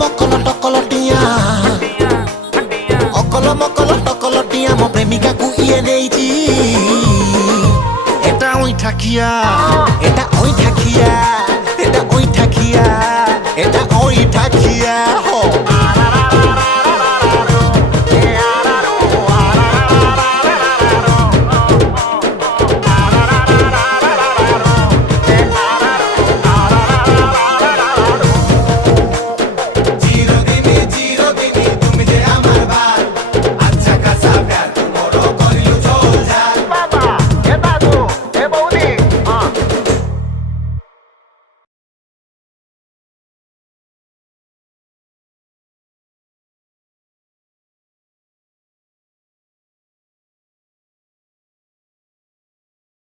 मकल टकलटिया अकल मकल टकलटिया मो प्रेमिका को इए नेइची एटा ओइ ठाकिया एटा ओइ ठाकिया एटा ओइ ठाकिया एटा ओइ ठाकिया